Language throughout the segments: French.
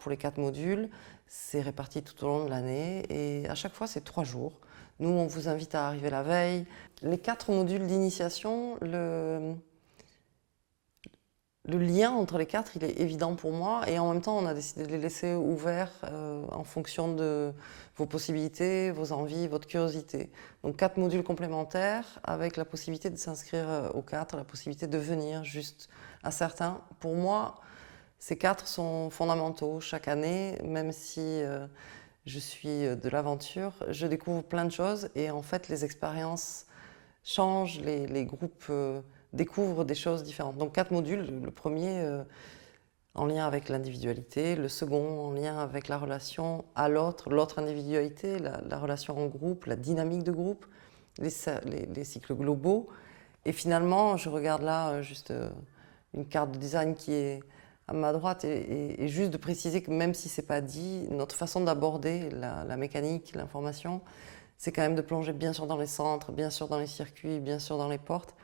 Pour les 4 modules, c'est réparti tout au long de l'année et à chaque fois c'est 3 jours. Nous, on vous invite à arriver la veille. Les 4 modules d'initiation, le lien entre les 4, il est évident pour moi et en même temps, on a décidé de les laisser ouverts en fonction de vos possibilités, vos envies, votre curiosité. Donc 4 modules complémentaires avec la possibilité de s'inscrire aux 4, la possibilité de venir juste à certains. Pour moi, ces 4 sont fondamentaux chaque année, même si je suis de l'aventure, je découvre plein de choses et en fait les expériences changent, les groupes découvrent des choses différentes. Donc 4 modules, le premier en lien avec l'individualité, le second en lien avec la relation à l'autre, l'autre individualité, la relation en groupe, la dynamique de groupe, les cycles globaux. Et finalement, je regarde là juste une carte de design qui est à ma droite et juste de préciser que même si ce n'est pas dit, notre façon d'aborder la mécanique, l'information, c'est quand même de plonger bien sûr dans les centres, bien sûr dans les circuits, bien sûr dans les portes,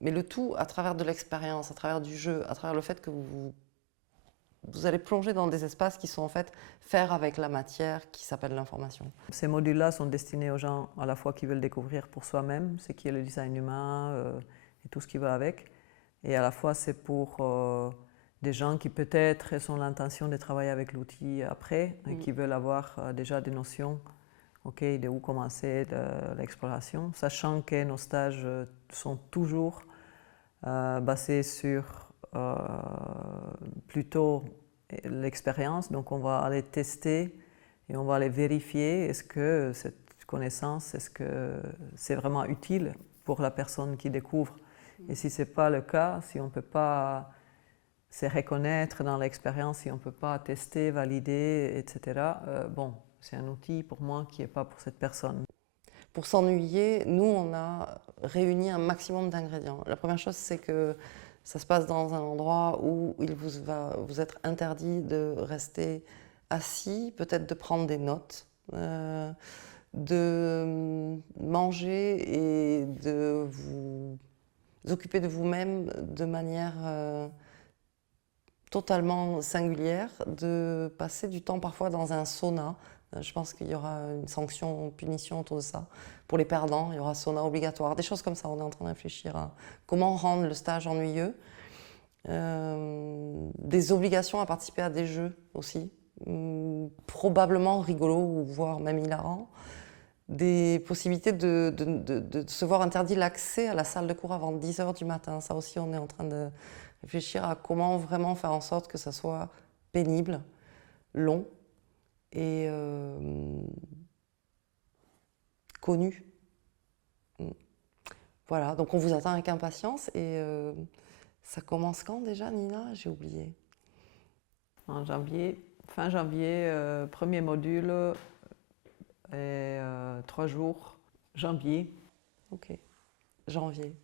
mais le tout à travers de l'expérience, à travers du jeu, à travers le fait que vous allez plonger dans des espaces qui sont en fait faire avec la matière qui s'appelle l'information. Ces modules-là sont destinés aux gens à la fois qui veulent découvrir pour soi-même ce qui est le design humain et tout ce qui va avec, et à la fois c'est pour des gens qui peut-être ont l'intention de travailler avec l'outil après et qui veulent avoir déjà des notions de où commencer l'exploration, sachant que nos stages sont toujours basés sur plutôt l'expérience, donc on va aller tester et on va aller vérifier est-ce que cette connaissance, est-ce que c'est vraiment utile pour la personne qui découvre. Et si ce n'est pas le cas, si on ne peut pas se reconnaître dans l'expérience, si on ne peut pas tester, valider, etc., bon, c'est un outil pour moi qui n'est pas pour cette personne. Pour s'ennuyer, nous, on a réuni un maximum d'ingrédients. La première chose, c'est que ça se passe dans un endroit où il va vous être interdit de rester assis, peut-être de prendre des notes, de manger et de vous occuper de vous-même de manière totalement singulière, de passer du temps parfois dans un sauna. Je pense qu'il y aura une sanction, une punition autour de ça. Pour les perdants, il y aura sauna obligatoire, des choses comme ça. On est en train de réfléchir à comment rendre le stage ennuyeux. Des obligations à participer à des jeux aussi, probablement rigolos ou voire même hilarants. Des possibilités de se voir interdit l'accès à la salle de cours avant 10 h du matin. Ça aussi, on est en train de réfléchir à comment vraiment faire en sorte que ça soit pénible, long et connu. Voilà, donc on vous attend avec impatience et ça commence quand déjà, Nina? J'ai oublié. En janvier, fin janvier, premier module et 3 jours, janvier. Ok, janvier.